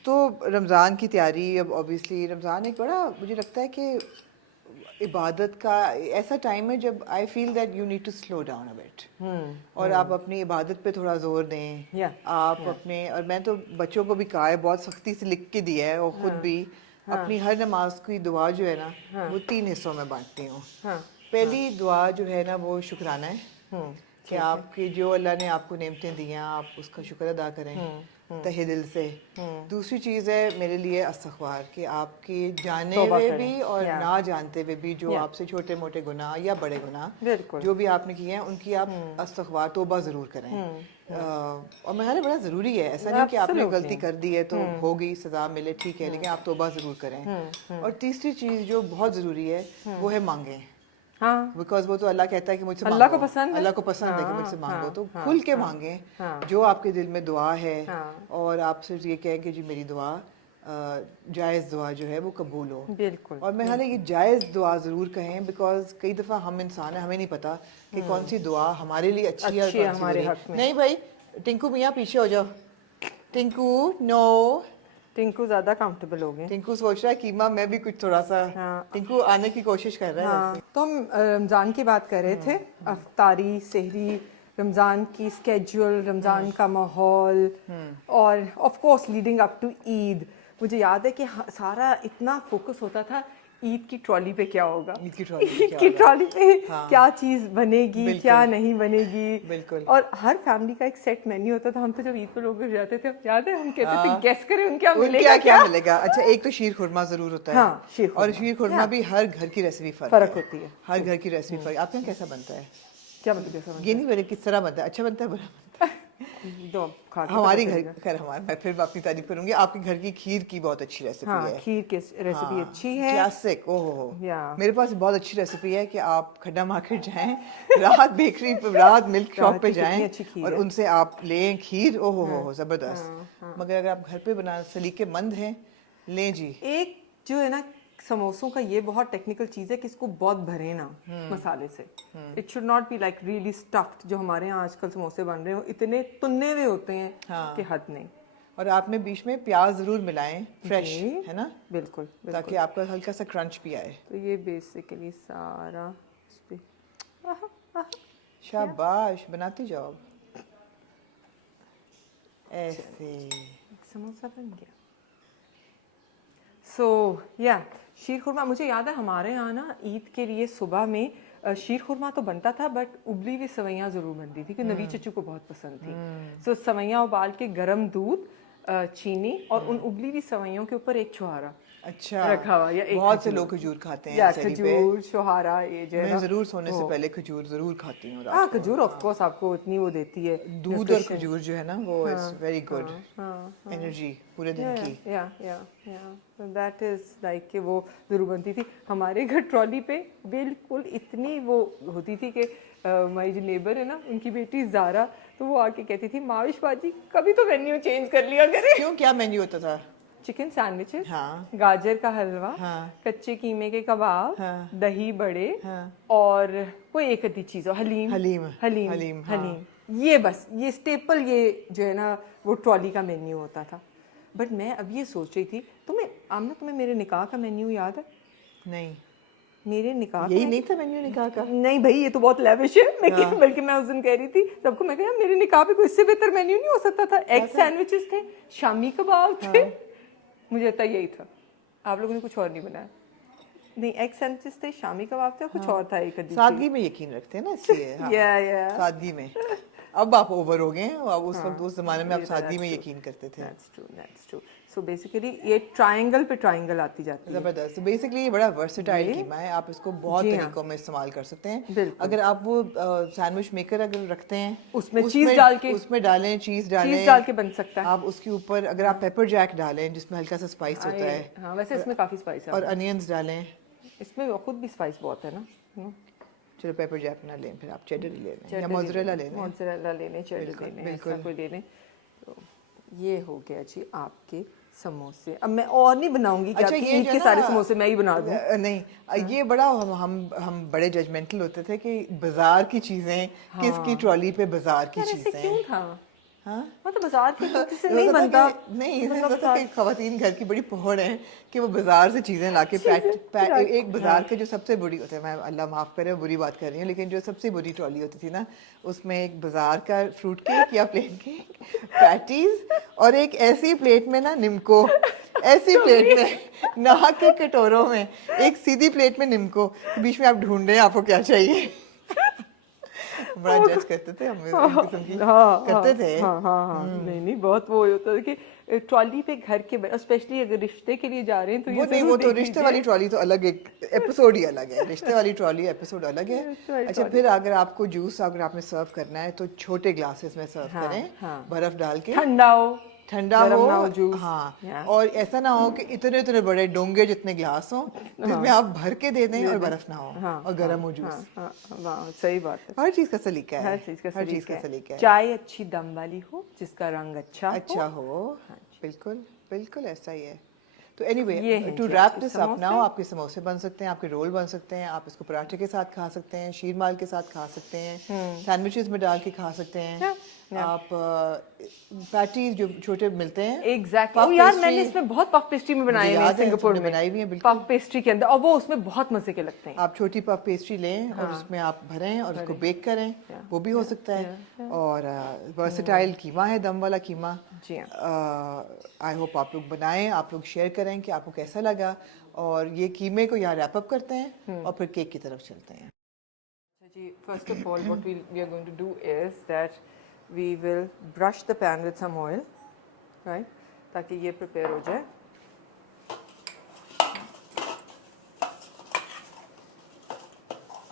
तो रमज़ान की तैयारी, अब ऑब्वियसली रमज़ान एक बड़ा मुझे लगता है कि इबादत का ऐसा टाइम है जब I feel that you need to slow down a bit, और आप अपनी इबादत पे थोड़ा जोर दें। Yeah, आप अपने, और मैं तो बच्चों को भी कहा है, बहुत सख्ती से लिख के दिया है, और खुद भी अपनी हर नमाज की दुआ जो है ना वो 3 हिस्सों में बांटती हूँ। हाँ। पहली दुआ जो है ना वो शुक्राना है कि आपकी जो अल्लाह ने आपको नेमतें दी हैं आप उसका शुक्र अदा करें तहे दिल से। दूसरी चीज़ है मेरे लिए इस्तग़फ़ार कि आपकी जाने तौबा हुए करें। भी और Yeah. ना जानते हुए भी जो Yeah. आपसे छोटे मोटे गुनाह या बड़े गुनाह बिल्कुल। जो भी आपने किए हैं उनकी आप इस्तग़फ़ार तौबा ज़रूर करें। और मेरा ख्याल है बड़ा ज़रूरी है, ऐसा नहीं कि आपने Absolutely. गलती कर दी है तो होगी सज़ा मिले, ठीक है, लेकिन आप तौबा ज़रूर करें। और तीसरी चीज़ जो बहुत ज़रूरी है वो है मांगें। हाँ, बिकॉज वो तो अल्लाह कहता है कि मुझसे अल्लाह मांगो। को पसंद है। अल्लाह को पसंद है कि हाँ, मुझसे मांगो, हाँ, तो हाँ, खुल के हाँ, मांगें हाँ। जो आपके दिल में दुआ है। हाँ। और आप सिर्फ ये कहें कि जी मेरी दुआ जायज़ दुआ जो है वो कबूल हो। बिल्कुल। और मैं हालांकि जायज़ दुआ ज़रूर कहें, बिकॉज कई दफ़ा हम इंसान हैं, हमें नहीं पता कि कौन सी दुआ हमारे लिए अच्छी है और अच्छी है कौन सी हमारे बुरी। हक में। नहीं भाई, टिंकू मियाँ पीछे हो जाओ। टिंकू नो। टिंकू ज्यादा कंफर्टेबल हो गए। टिंकू सोच रहा है कीमा मैं भी कुछ थोड़ा सा, हाँ। टिंकू आने की कोशिश कर रहा है हाँ, वैसे। तो हम रमज़ान की बात कर रहे थे, अफ्तारी, सहरी, रमज़ान की स्केड्यूल, रमज़ान का माहौल, और of course leading up to Eid. मुझे याद है कि सारा इतना फोकस होता था ईद की ट्रॉली पे क्या होगा, ईद की ट्रॉली पे ईद क्या की होगा। ट्रॉली पे हाँ। क्या चीज़ बनेगी, बिल्कुल। क्या नहीं बनेगी। बिल्कुल। और हर फैमिली का एक सेट मेन्यू होता था। हम तो जब ईद पे लोग जाते थे, याद है हम कहते थे हाँ। गेस करें उनके यहाँ उनके मिलेगा यहाँ क्या मिलेगा। अच्छा, एक तो शीर खुरमा जरूर होता है। हाँ, शीर और खुरमा। शीर खुरमा हाँ। भी हर घर की रेसिपी फर्क होती है। हर घर की रेसिपी फर्क। आपके यहाँ कैसा बनता है? क्या मतलब कैसा बनता ये नहीं बोले किस तरह बनता है, अच्छा बनता है बुरा बनता है? है? जो खा के हमारी पता घर, चलेगा। खैर हमारे, मैं फिर अपनी तारीफ करूंगी। आपके घर की खीर की बहुत अच्छी रेसिपी हाँ, है। खीर की रेसिपी अच्छी है। क्लासिक। ओहो, या। मेरे पास बहुत अच्छी रेसिपी है कि आप खड्डा मार्केट जाएं, राहत बेकरी पे, राहत मिल्क शॉप राहत पे की कितनी जाएं अच्छी खीर और है। उनसे आप लें खीर। ओहो हो हाँ, जबरदस्त। मगर अगर आप घर पे बना सलीकेमंद हैं, लें जी। एक जो है ना समोसों का ये बहुत टेक्निकल चीज है कि इसको बहुत भरे ना मसाले से। It should not be like really stuffed. जो हमारे यहाँ आजकल समोसे बन रहे हो इतने तुन्ने हुए होते हैं कि हद नहीं। और आपने बीच में प्याज जरूर मिलाएं, फ्रेश, जी, है ना, बिल्कुल बिल्कुल। ताकि आपका हल्का सा क्रंच भी आए। तो ये बेसिकली सारा इस पे शाबाश, बनाती जाओ ऐसे। समोसा बन गया। सो या शीर खुरमा, मुझे याद है हमारे यहाँ ना ईद के लिए सुबह में शीर खुरमा तो बनता था, बट उबली हुई सवैयाँ ज़रूर बनती थी, क्योंकि नवी चच्चू को बहुत पसंद थी। सो सवैयाँ उबाल के गरम दूध, चीनी और उन उबली हुई सवैयों के ऊपर एक छुहारा अच्छा, रखा हुआ, या एक बहुत से लोग खजूर खाते हैं या सैरी पे। खजूर, छुहारा, ये जो है मैं ना, जरूर सोने से पहले खजूर जरूर खाती हूँ हाँ रात को। खजूर ऑफ कोर्स आपको इतनी वो देती है दूध और nutrition। खजूर जो है ना वो इज वेरी गुड हाँ, एनर्जी पूरे दिन की। या दैट इज लाइक कि वो जरूर बनती थी हमारे घर ट्रॉली पे। बिल्कुल इतनी वो होती थी कि हमारी जो नेबर है ना, उनकी बेटी जारा, तो वो आके कहती थी माविश बाजी कभी तो मेन्यू चेंज कर लिया करे। क्यों, क्या मेन्यू होता था? चिकन सैंडविचेस, हाँ। गाजर का हलवा, हाँ। कच्चे कीमे के कबाब, हाँ। दही बड़े, हाँ। और कोई एक आधी चीज, हलीम हलीम। हलीम हलीम, हाँ। हलीम। ये बस, ये स्टेपल, ये जो है ना वो ट्रॉली का मेन्यू होता था। बट मैं अब ये सोच रही थी, तुम्हें मेरे निकाह का मेन्यू याद है? नहीं, मेरे निकाह यही नहीं था मेन्यू निकाह का? नहीं भाई, ये तो बहुत लेविश है। बल्कि मैं उस दिन कह रही थी सबको, मैं कहा मेरे निकाह पे कोई इससे बेहतर मेन्यू नहीं हो सकता था। एग सैंडविचेस थे, शामी कबाब थे, मुझे लगता यही था। आप लोगों ने कुछ और नहीं बनाया? नहीं, एग सैंडविचेस थे, शामी कबाब थे, कुछ और था एक आधी चीज़। सादगी में यकीन रखते हैं ना इसलिए। हाँ। या सादगी में। अब आप ओवर हो गए हैं, अब उस वक्त उस जमाने में आप सादगी में यकीन करते थे। That's true. So basically ये ट्रायंगल पे ट्रायंगल आती जाती है। जबरदस्त। बेसिकली ये बड़ा वर्सेटाइल कीमा है, आप इसको बहुत तरीकों में इस्तेमाल कर सकते हैं। अगर आप वो सैंडविच मेकर अगर रखते हैं, उसमें चीज डाल के, उसमें डालें, चीज डाल के बन सकता है। आप उसके ऊपर अगर आप पेपर जैक डालें जिसमें हल्का सा स्पाइस होता है, हाँ वैसे इसमें काफी स्पाइस है, और अनियंस डालें। इसमें खुद भी स्पाइस बहुत है ना। चलो पेपर जैक ना लें, फिर आप चेडर ले लें या मोज़रेला ले लें। मोज़रेला ले लें, चेडर ले लें, ऐसा कोई ले लें। तो ये हो गया जी आपके समोसे। अब मैं और नहीं बनाऊंगी कि अच्छा, ईद के सारे समोसे मैं ही बना दूं। नहीं, ये बड़ा हम बड़े जजमेंटल होते थे कि बाजार की चीजें, किसकी ट्रॉली पे बाजार की चीजें। क्यों था? हाँ, मतलब बाजार की चीज़ से नहीं बनता। नहीं, खवातीन घर की बड़ी पहुंच है कि वो बाजार से चीजें लाके एक बाजार के जो सबसे बुरी होता है, मैं अल्लाह माफ करे बुरी बात कर रही हूँ, लेकिन जो सबसे बुरी ट्रॉली होती थी ना, उसमें एक बाजार का फ्रूट केक या प्लेन केक, पैटीज, और एक ऐसी प्लेट में ना निम्को, ऐसी प्लेट में नहा के कटोरों में, एक सीधी प्लेट में निम्को, बीच में आप ढूंढ रहे हैं आपको क्या चाहिए। बड़ा जज करते थे हम, किस्म की करते थे। नहीं बहुत वो होता है कि ट्रॉली पे घर के, स्पेशली अगर रिश्ते के लिए जा रहे हैं तो वो तो रिश्ते वाली ट्रॉली तो अलग, एक एपिसोड ही अलग है। रिश्ते वाली ट्रॉली एपिसोड अलग है। अच्छा, फिर अगर आपको जूस अगर आपने सर्व करना है तो छोटे ग्लासेस में सर्व करें, बर्फ डाल के, ठंडा हो जूस। हाँ, और ऐसा ना हो कि इतने इतने बड़े डोंगे जितने ग्लास हो जिसमें आप भर के दे दें और बर्फ ना हो और गर्म हो जूस। सही बात है। हर चीज का सलीका है, हर चीज का सलीका है। चाय अच्छी दम वाली हो, जिसका रंग अच्छा हो। बिल्कुल बिल्कुल ऐसा ही है। तो एनीवे ये हैं टू जी रैप आपके दिस अप नाउ, समोसे। आपके समोसे बन सकते हैं, आपके रोल बन सकते हैं, आप इसको पराठे के साथ खा सकते हैं, शीर माल के साथ खा सकते हैं, सैंडविचेस में डाल के खा सकते हैं। आप पैटीज जो छोटे मिलते हैं एग्जैक्टली puff oh यार pastry- मैंने इसमें बहुत पफ पेस्ट्री में बनाए मुझे हुए हैं याद है, सिंगापुर तुमने में, बनाई हुई है, बिल्कुल। पफ पेस्ट्री के अंदर, और वो उसमें बहुत मजे के लगते हैं। आप छोटी पफ पेस्ट्री लें और उसमें आप भरें और उसको बेक करें, वो भी हो सकता है। और वर्सेटाइल कीमा है, दम वाला कीमा। जी आई होप आप लोग बनाएं, आप लोग शेयर करें कि आपको कैसा लगा। और ये कीमे को यहाँ रैप अप करते हैं और फिर केक की तरफ चलते हैं। जी, first of all what we are going to do is that we will brush the pan with some oil, right, ताकि ये prepare हो जाए।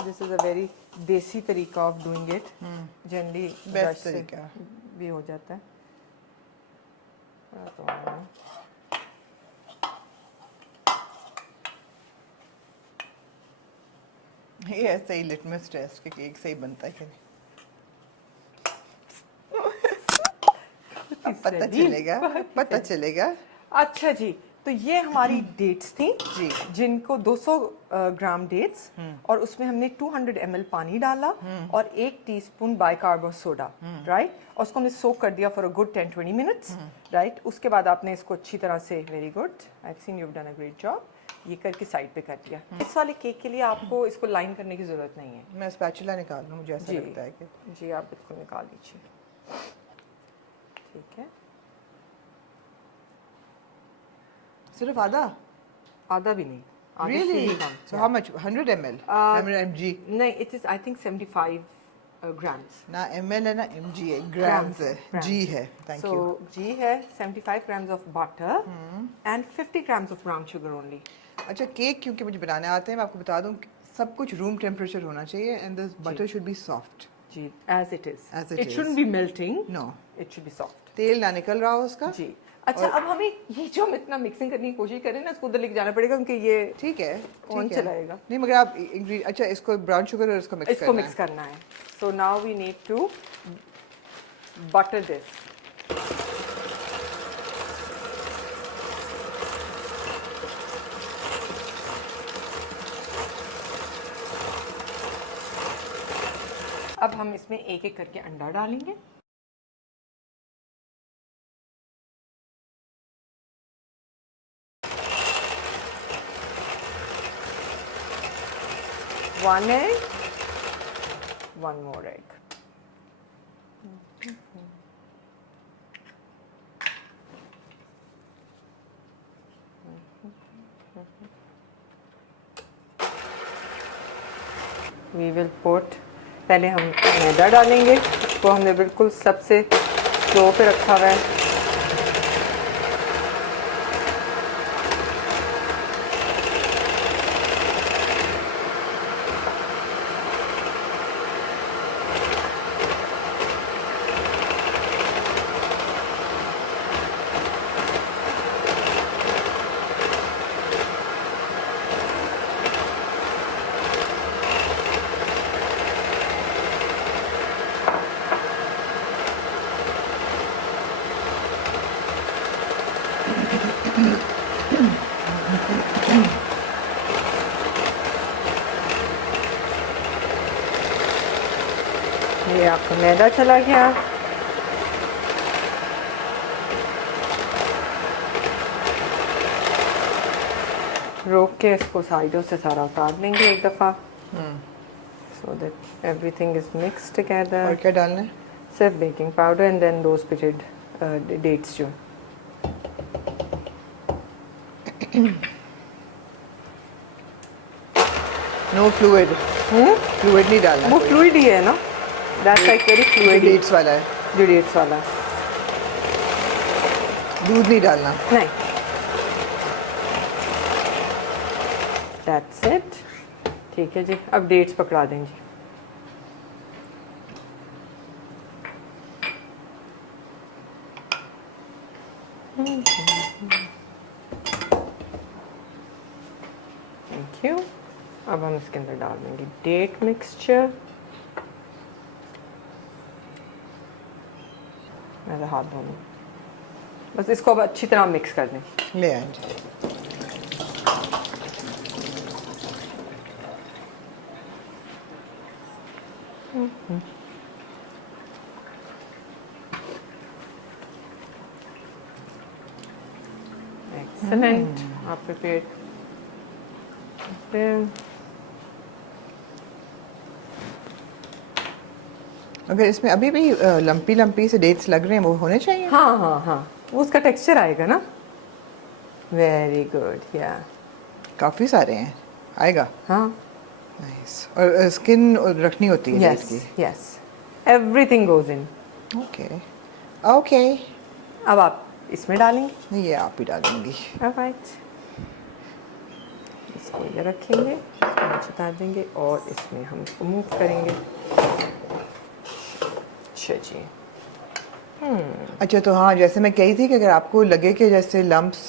This is a very देसी तरीका of doing it, generally Best brush से तरीका। भी हो जाता है। ये ऐसे ही लिटमस टेस्ट के केक सही बनता है कि नहीं, पता चलेगा, पता चलेगा। अच्छा जी, तो ये हमारी डेट्स थी जी। जिनको 200 ग्राम डेट्स, और उसमें हमने 200 ml पानी डाला और 1 टीस्पून बाइकार्बो सोडा, राइट, और उसको हमने सोक कर दिया for a good 10-20 minutes, right. उसके बाद आपने इसको अच्छी तरह से, very good, I have seen you have done a great job, ये करके साइड पे कर दिया। इस वाले केक के लिए आपको इसको लाइन करने की जरूरत नहीं है। मैं स्पैचुला निकाल लूँ, मुझे ऐसा जी। लगता है कि जी आप बिल्कुल निकाल लीजिए, ठीक है। सिर्फ आधा भी नहीं, आधे से really भी कम। so how much 100 ml 100 mg नहीं, it is I think 75 grams. ना ml है ना mg है, ग्राम्स है, g है। Thank So you. G है 75 grams of butter and 50 grams of brown sugar only. अच्छा, केक क्योंकि मुझे बनाने आते हैं, मैं आपको बता दूं सब कुछ रूम टेम्परेचर होना चाहिए and the butter should be soft. जी, as it is. As it It is. shouldn't be melting. No. It should be soft. तेल ना निकल रहा हो उसका। जी। अच्छा, अब हमें ये जो हम इतना मिक्सिंग करने की कोशिश करें ना, इसको उधर लेके जाना पड़ेगा क्योंकि ये ठीक है, कौन ठीक है। चलाएगा? नहीं मगर आप अच्छा इसको ब्राउन शुगर और इसको मिक्स करना मिक्स करना है। So now we need to butter this. अब हम इसमें एक एक करके अंडा डालेंगे। One egg, one more egg. We will put, पहले हम मैदा डालेंगे, उसको हमने बिल्कुल सबसे स्लो पे रखा हुआ है। ये आपका मैदा चला गया। रोक के इसको साइडों से सारा उतार लेंगे एक दफ़ा, so that everything is mix और टुगेदर। क्या डालना है? सिर्फ baking powder and then those pitted dates जो नो फ्लूइड, फ्लूइड नहीं डालना। वो फ्लूइड ही है ना, that's like very fluid. Dates वाला है, जो डेट्स वाला, दूध नहीं डालना। नहीं, दैट्स इट। ठीक है जी, अब डेट्स पकड़ा देंगे। Thank you. अब हम इसके अंदर डाल देंगे डेट मिक्सचर। मैं हाथ धो लूँ, बस इसको अब अच्छी तरह मिक्स कर दें। ले आएंगे। Excellent. आप prepared. Then अगर इसमें अभी भी लंपी लंपी से डेट्स लग रहे हैं, वो होने चाहिए। हाँ हाँ हाँ, उसका टेक्सचर आएगा ना। वेरी गुड, या काफी सारे हैं, आएगा। हाँ, नाइस। और स्किन रखनी होती है डेट यस की। Yes, everything goes in. Okay okay, अब आप इसमें डालेंगे। ये आप ही डालेंगी। राइट, इसको ये रखेंगे, इसको नीचे उतार देंगे और इसमें हम इसको मूव करेंगे। अच्छा जी। अच्छा, तो हाँ, जैसे मैं कही थी कि अगर आपको लगे कि जैसे लम्प्स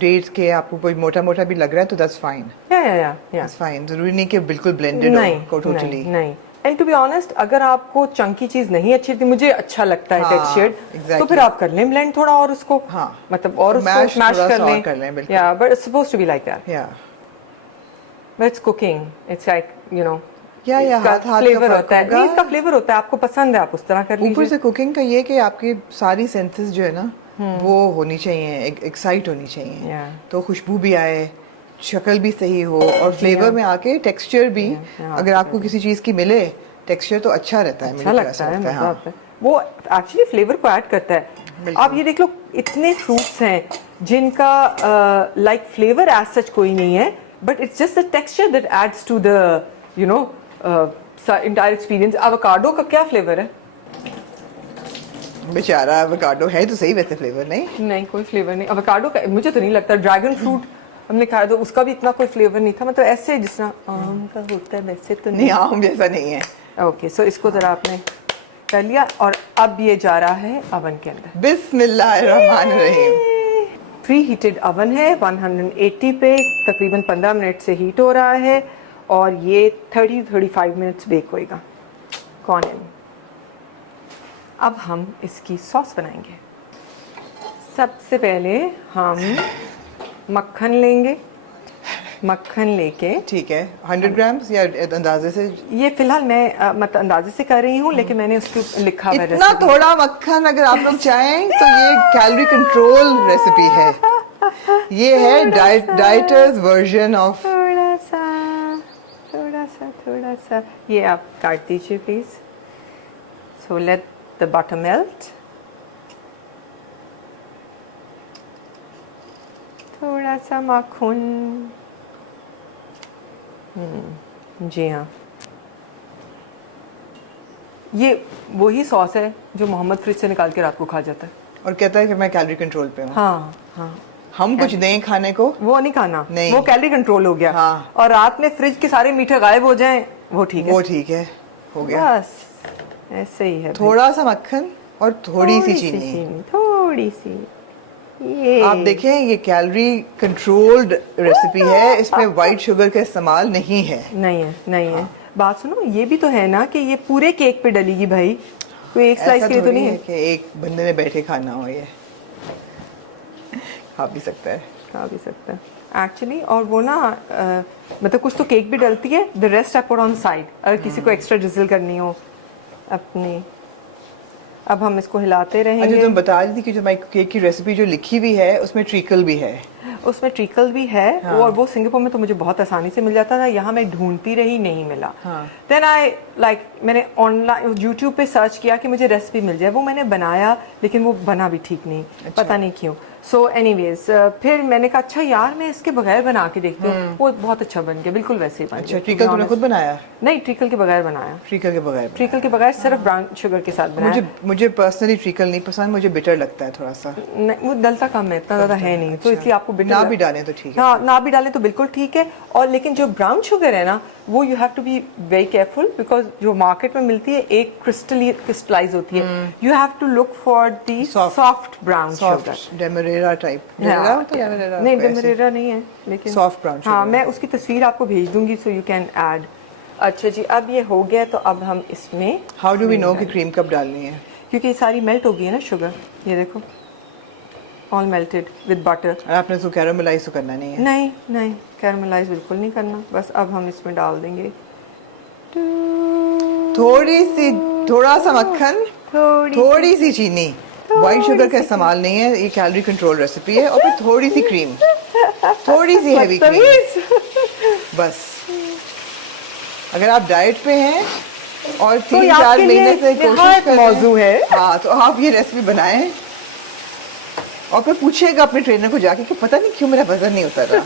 डेट्स के आपको कोई मोटा मोटा भी लग रहा है तो दैट्स फाइन। या दैट्स फाइन, जरूरी नहीं कि बिल्कुल ब्लेंडेड हो टोटली। नहीं। एंड टू बी ऑनेस्ट, अगर आपको चंकी चीज नहीं अच्छी थी, मुझे अच्छा लगता है हाँ, टेक्सचर्ड, exactly. तो फिर आप कर लें ब्लेंड थोड़ा और उसको, हाँ, मतलब और उसको Mash मैश थोड़ा कर सा और लें। कर लें, बिल्कुल। Yeah but it's supposed to be like that. Yeah but it's cooking, it's like you know, या इसका हाथ का फ्लेवर फर्क होता है। होगा। नहीं, इसका फ्लेवर होता है, आपको पसंद है आप उस तरह कर ऊपर लीजिए। से कुकिंग का ये कि आपकी सारी सेंसेस जो है ना वो होनी चाहिए, एक्साइट होनी चाहिए। Yeah. तो खुशबू भी आए, शक्ल भी सही हो, और फ्लेवर में आके टेक्सचर भी। Yeah, अगर आपको किसी चीज़ की मिले टेक्सचर तो अच्छा रहता है। अच्छा मुझे तो लगता ऐसा है, मजा हाँ। आता है। वो एक्चुअली फ्लेवर को ऐड करता है। बिल्कुल। आप ये देख लो, इतने फ्रूट्स हैं जिनका लाइक फ्लेवर एज सच कोई नहीं है, but it's just the texture that adds to the you know entire experience. Avocado का क्या फ्लेवर है? बेचारा एवोकाडो है तो सही, वैसे फ्लेवर नहीं। नहीं, कोई फ्लेवर नहीं एवोकाडो का, मुझे तो नहीं लगता। ड्रैगन फ्रूट हमने खाया तो उसका भी इतना कोई फ्लेवर नहीं था, मतलब ऐसे जिस तरह आम का होता है वैसे तो नहीं, आम जैसा नहीं है। ओके, सो इसको जरा आपने कर लिया और अब ये जा रहा है अवन के अंदर। बिस्मिल्लाहिर्रहमानिर्रहीम। प्री हीटेड अवन है, 180 पे तकरीबन 15 मिनट से हीट हो रहा है और ये 30-35 मिनट्स बेक होएगा। कौन है? अब हम इसकी सॉस बनाएंगे। सबसे पहले हम मक्खन लेंगे। मक्खन लेके, ठीक है, 100 ग्राम्स या अंदाजे से? ये फिलहाल मैं मतलब अंदाजे से कर रही हूँ, लेकिन मैंने उसके लिखा हुआ है इतना recipe। थोड़ा मक्खन अगर आप लोग चाहें तो ये कैलोरी कंट्रोल रेसिपी है। ये है डाइटर्स वर्जन ऑफ। थोड़ा सा ये आप काट दीजिए please. So let the butter melt. थोड़ा सा माखन। जी हाँ, ये वही सॉस है जो मोहम्मद फ्रिज से निकाल के रात को खा जाता है। और कहता है कि मैं कैलोरी कंट्रोल पे हूँ। हाँ हाँ, हम कुछ दें खाने को, वो नहीं खाना, नहीं। वो कैलोरी कंट्रोल हो गया। हाँ। और रात में फ्रिज के सारे मीठे गायब हो जाएं, वो ठीक है। वो ठीक है, हो गया। बस ऐसे ही है। थोड़ा सा मक्खन और थोड़ी सी चीनी। थोड़ी सी। ये आप देखें, ये कैलोरी कंट्रोल्ड रेसिपी है, इसमें वाइट शुगर का इस्तेमाल नहीं है। नहीं है। बात सुनो, ये भी तो है ना कि ये पूरे केक पे डलेगी भाई, कोई एक स्लाइस ऐसा के लिए तो थोड़ी नहीं है है। कि एक बंदे ने बैठे खाना हो। ये खा भी सकता है। खा भी सकता है एक्चुअली। और वो ना मतलब कुछ तो केक भी डलती है, the rest I put on side, अगर किसी को एक्स्ट्रा ड्रिजल करनी हो अपनी। अब हम इसको हिलाते रहेंगे। अच्छा, तुम बता रही थी कि जो माई केक की रेसिपी जो लिखी हुई है उसमें ट्रिकल भी है। उसमें ट्रिकल भी है। हाँ। और वो सिंगापुर में तो मुझे बहुत आसानी से मिल जाता था, यहाँ मैं ढूंढती रही, नहीं मिला। हाँ। देन आई लाइक मैंने ऑनलाइन यूट्यूब पे सर्च किया कि मुझे रेसिपी मिल जाए, वो मैंने बनाया लेकिन वो बना भी ठीक नहीं। अच्छा। पता नहीं क्यों। सो एनीवेज फिर मैंने कहा अच्छा यार मैं इसके बगैर बना के देखती हूँ। वो बहुत अच्छा बन गया, बिल्कुल वैसे ही बन अच्छा, गया। ट्रिकल तुमने खुद बनाया? नहीं, ट्रिकल के बगैर बनाया। ट्रिकल के बगैर? ट्रिकल के बगैर सिर्फ ब्राउन शुगर के साथ बनाया। मुझे पर्सनली ट्रिकल नहीं पसंद, मुझे बिटर लगता है थोड़ा सा। नहीं, वो डलता कम है, इतना ज्यादा है नहीं, तो इसलिए आपको बिटर ना भी डालें तो ठीक है। हाँ, ना भी डालें तो बिल्कुल ठीक है। और लेकिन जो ब्राउन शुगर है ना, वो you have to be very careful, because जो मार्केट में मिलती है एक क्रिस्टलाइज होती है। You have to look for the soft brown sugar, demerara type. नहीं, डेमरेरा नहीं है, लेकिन सॉफ्ट ब्राउन शुगर। हाँ, मैं उसकी तस्वीर आपको भेज दूंगी, सो यू कैन ऐड। अच्छा जी, अब ये हो गया, तो अब हम इसमें हाउ डू वी नो कि क्रीम कब डालनी है? क्योंकि ये सारी मेल्ट हो गई है ना शुगर, ये देखो ऑल मेल्टेड विद बटर। और आपने इसको कैरामलाइज तो करना नहीं है? नहीं, कैरामलाइज बिल्कुल नहीं करना। बस अब हम इसमें डाल देंगे थोड़ा सा मक्खन, थोड़ी सी चीनी, व्हाइट शुगर का इस्तेमाल नहीं है, ये कैलोरी कंट्रोल रेसिपी है, और फिर थोड़ी सी क्रीम, थोड़ी सी हैवी क्रीम बस। अगर आप डाइट पे हैं और 3-4 महीने से कोशिश कर मौजू है, हाँ, तो आप ये रेसिपी बनाएं और फिर पूछिएगा अपने ट्रेनर को जाके कि पता नहीं क्यों मेरा वजन नहीं उतर रहा।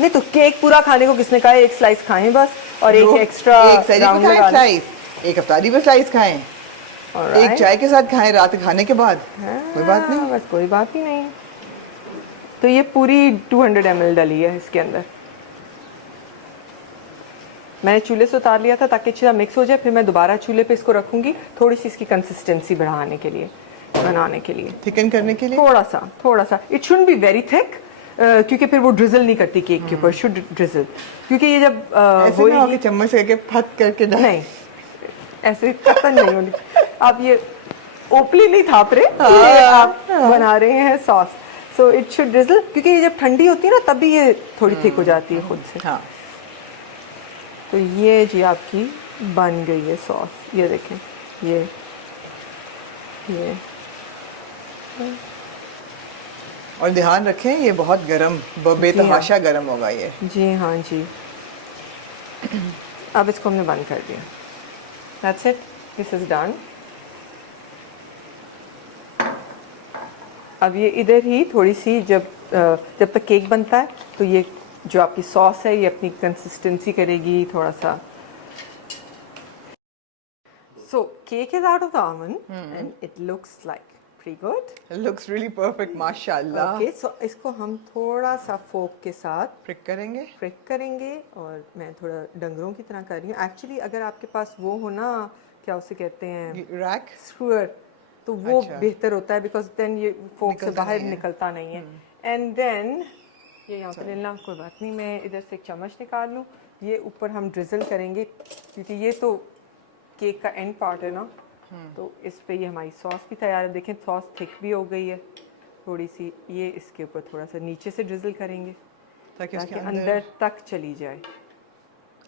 नहीं तो केक पूरा खाने को किसने कहा है? एक स्लाइस खाएं बस, और एक एक्स्ट्रा एक राउंड लगा लें। स्लाइस, एक अफ्तारी पे स्लाइस खाएं, एक चाय के साथ खाएं रात खाने के बाद, कोई बात नहीं, बस कोई बात ही नहीं। तो ये पूरी 200 ml डली है इसके अंदर। मैंने चूल्हे से उतार लिया था ताकि अच्छी तरह मिक्स हो जाए, फिर मैं दोबारा चूल्हे पे इसको रखूंगी थोड़ी सी इसकी कंसिस्टेंसी बढ़ाने के लिए, बनाने के लिए, थिकन करने के लिए थोड़ा सा। It shouldn't be very thick, क्योंकि फिर वो ड्रिजल नहीं करती केक के ऊपर, शुड ड्रिजल, क्योंकि ये जब ऐसे ना होके चम्मच से के फट करके नहीं, ऐसे कतन नहीं होनी। आप ये ओपली नहीं थाप रहे, आप बना रहे हैं sauce, so it should drizzle, क्योंकि ये जब ठंडी होती है ना तब भी ये थोड़ी थिक हो जाती है खुद से। हाँ। तो ये जी आपकी बन गई है सॉस, ये देखें, ये और ध्यान रखें ये बहुत गरम, बेतहाशा गरम होगा ये। जी हाँ जी। अब इसको हमने बंद कर दिया। That's it, this is done। अब ये इधर ही थोड़ी सी जब तक केक बनता है तो ये जो आपकी सॉस है ये अपनी कंसिस्टेंसी करेगी थोड़ा सा। So cake is out of the oven and it looks like pretty good. It looks really perfect, माशाल्लाह। Okay, so इसको हम थोड़ा सा फोक के साथ फ्रिक करेंगे, और मैं थोड़ा डंगरों की तरह कर रही हूँ। एक्चुअली अगर आपके पास वो हो ना, क्या उसे कहते हैं, रैक स्क्रूअर, तो वो अच्छा। बेहतर होता है, बिकॉज देन ये फोक से बाहर नहीं है। निकलता नहीं है। एंड देन ये यहाँ पे लेना, कोई बात नहीं, मैं इधर से एक चम्मच निकाल लूँ। ये ऊपर हम ड्रिजल करेंगे, क्योंकि ये तो केक का एंड पार्ट है ना, तो इस पे ये हमारी सॉस भी तैयार है। देखें सॉस थिक भी हो गई है थोड़ी सी। ये इसके ऊपर थोड़ा सा नीचे से ड्रिजल करेंगे ताकि अंदर तक चली जाए।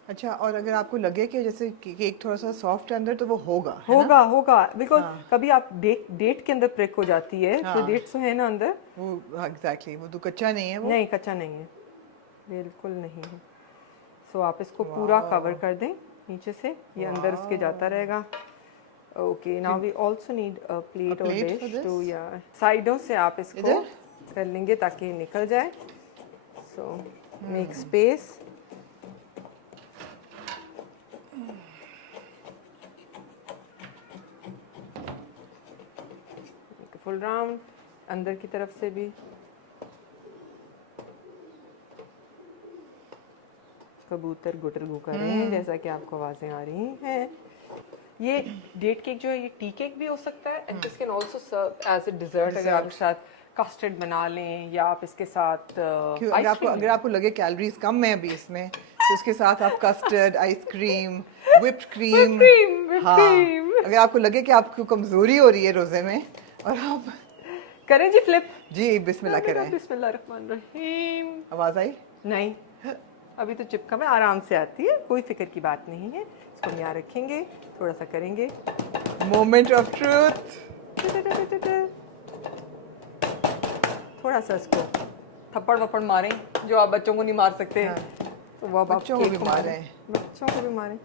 अच्छा, और अगर आपको लगे कि जैसे केक थोड़ा सा सॉफ्ट है अंदर, तो वो होगा बिकॉज कभी आप डेट के अंदर प्रिक हो जाती है, तो डेट्स तो है ना अंदर, वो एग्जैक्टली, वो तो कच्चा नहीं है, वो नहीं कच्चा नहीं है, बिल्कुल नहीं है। सो आप इसको पूरा कवर कर दें नीचे से, ये अंदर उसके जाता रहेगा। Okay, now we also need a plate और डिश टू, या साइडों से आप इसको कर लेंगे ताकि निकल जाए। So make space. Full round अंदर की तरफ से भी। कबूतर गुटरगू कर रहे हैं जैसा कि आपको आवाजें आ रही हैं। ये डेट केक जो है ये टी केक भी हो सकता है, and this can also serve as a dessert. अगर आप साथ कस्टर्ड बना लें, या आप इसके साथ अगर आपको लगे कैलोरीज कम है अभी इसमें, तो उसके साथ आप कस्टर्ड, आइसक्रीम, व्हिप्ड क्रीम, अगर आपको लगे कि आपको कमजोरी हो रही है रोजे में, और आप करें जी फ्लिप, जी बिस्मिल्लाह करें। बिस्मिल्लाहिर्रहमानिर्रहीम। आवाज आई? नहीं, अभी तो चिपका में आराम से आती है, कोई फिक्र की बात नहीं है। इसको हम यहाँ रखेंगे, थोड़ा सा करेंगे, मोमेंट ऑफ ट्रूथ। थोड़ा सा इसको थप्पड़ वप्पड़ मारें जो आप बच्चों को नहीं मार सकते। हाँ। तो वो बच्चों को भी मारें, बच्चों को भी मारें।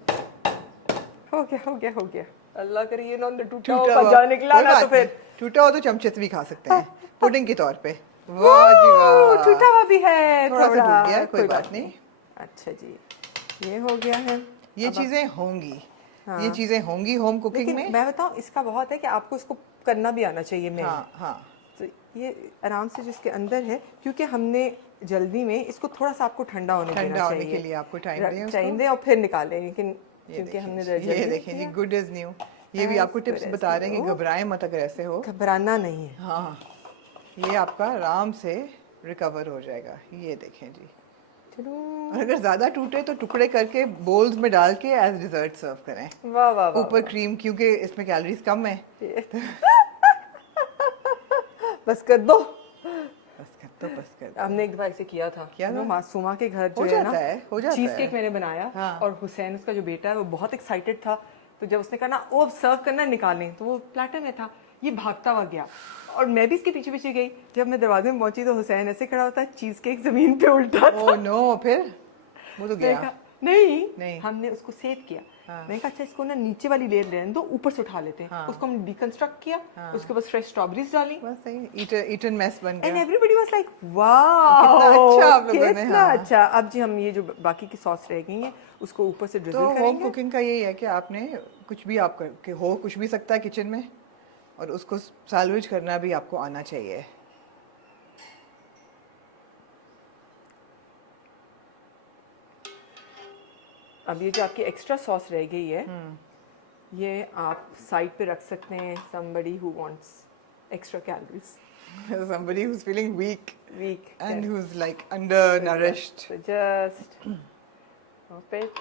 हो गया। अल्लाह करे ये ना टूटा हो जाने निकला ना, तो फिर टूटा हो तो चमचे से भी खा सकते हैं, पुडिंग के तौर पे। वाह जी वाह, टूटा हुआ भी है, थोड़ा सा टूट गया, कोई बात नहीं। अच्छा जी, ये हो गया है। ये चीजें होंगी, ये चीजें होंगी होम कुकिंग में। मैं बताऊं, इसका बहुत है कि आपको इसको करना भी आना चाहिए। मैं हाँ। तो ये आराम से जिसके अंदर है, क्योंकि हमने जल्दी में इसको थोड़ा सा आपको ठंडा होने के लिए आपको टाइम दें और फिर निकालें, लेकिन क्योंकि हमने ये देखें जी, गुड इज न्यू। ये भी आपको टिप्स बता रहे हैं कि घबराएं मत, अगर ऐसे हो घबराना नहीं है। हाँ, ये आपका आराम से रिकवर हो जाएगा। ये देखें जी, और अगर ज्यादा टूटे तो टुकड़े करके बोल्स में डाल के एज डिजर्ट सर्व करें। वाह, ऊपर क्रीम, क्योंकि इसमें कैलोरीज कम है। बस कर दो। तो बस कर हमने एक दफा ऐसे किया था था? मासूमा के घर हो जो है जाता ना, है, हो जाता चीज है। केक मैंने बनाया हाँ। और हुसैन उसका जो बेटा है वो बहुत एक्साइटेड था, तो जब उसने कहा ना वो अब सर्व करना निकालें, तो वो प्लेटर में था, ये भागता हुआ गया और मैं भी इसके पीछे पीछे गई। जब मैं दरवाजे में पहुंची तो हुसैन ऐसे खड़ा होता है, चीज केक जमीन पे उल्टा था। ओह नो, फिर वो तो मैंने गया। कहा नहीं, नहीं। हमने उसको सेव किया। हाँ। मैंने कहा अच्छा इसको ना नीचे वाली लेयर लेने दो, ऊपर से उठा लेते हैं। हाँ। उसको हमने डिकंस्ट्रक्ट किया, हाँ। उसके बाद फ्रेश स्ट्रॉबेरीज डाली बस सही, ईटन मेस बन एंड गया। एवरीबॉडी वाज लाइक वाओ, कितना अच्छा आप लोगों ने, कितना हाँ। अच्छा। अब जी हम ये जो बाकी की सॉस रह गई है उसको ऊपर से तो ड्रिजल होम करेंगे। कुकिंग का यही है कि आपने कुछ भी आप के हो कुछ भी सकता है किचन में, और उसको सैल्वेज करना भी आपको आना चाहिए। अब ये जो आपकी एक्स्ट्रा सॉस रह गई है ये आप साइड पे रख सकते हैं, somebody who wants extra calories, Somebody who's feeling weak weak and yes. who's like undernourished. So just pop it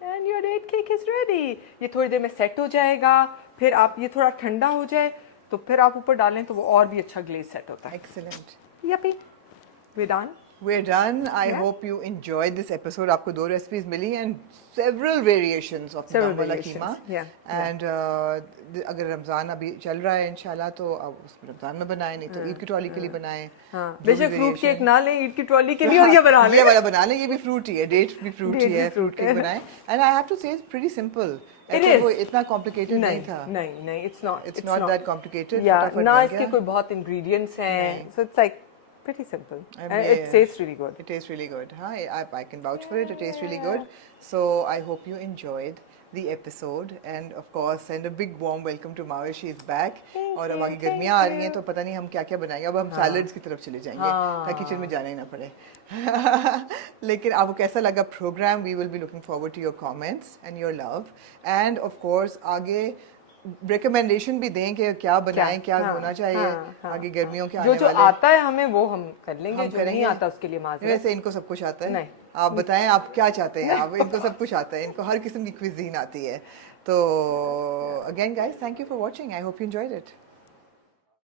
and your date cake is ready. ये थोड़ी देर में सेट हो जाएगा, फिर आप ये थोड़ा ठंडा हो जाए तो फिर आप ऊपर डालें तो वो और भी अच्छा ग्लेज सेट होता है। Excellent. Yuppie, we're done. We're done. I Yeah. hope you enjoyed this episode. आपको 2 recipes milli and several variations of Several नाम वाला variations, कीमा. yeah, And अगर रमज़ान अभी चल रहा है इंशाल्लाह तो आप उसको रमज़ान में बनाएं, नहीं तो ईद की ट्रॉली के लिए बनाएं. हाँ, जो भी बेशक फ्रूट केक variation. ना लें ईद की ट्रॉली के लिए और ये बना लें। ये वाला बना लें, ये भी फ्रूटी है, डेट भी फ्रूटी Date भी है, फ्रूट fruit केक है। बनाएं. And I have to say it's pretty simple. It ऐसे is. वो इतना complicated नहीं था. नहीं, it's not. It's not that complicated. Yeah, फटाफट ना बन इसके गया. कोई बहुत ingredients हैं, नहीं. so it's like pretty simple I and mean, it tastes really good. It tastes really good. Huh? I can vouch for it. It tastes really good. So I hope you enjoyed the episode, and of course send a big warm welcome to Mavish. She is back. और अब आगे गर्मियाँ आ रही हैं तो पता नहीं हम क्या क्या बनाएंगे. अब हम salads की तरफ चले जाएंगे ताकि किचन में जाना ही ना पड़े. लेकिन आपको कैसा लगा programme? We will be looking forward to your comments and your love, and of course आगे रिकमेंडेशन भी दें कि क्या बनाएं, क्या होना चाहिए आगे गर्मियों के आने जो वाले. आता है हमें वो हम कर लेंगे, हम जो करेंगे. नहीं आता उसके लिए माजरत। वैसे इनको सब कुछ आता है. नहीं. आप बताएं आप क्या चाहते हैं. आप इनको सब कुछ आता है, इनको हर किस्म की क्विजीन आती है. तो again guys, thank you for watching. I hope you enjoyed it.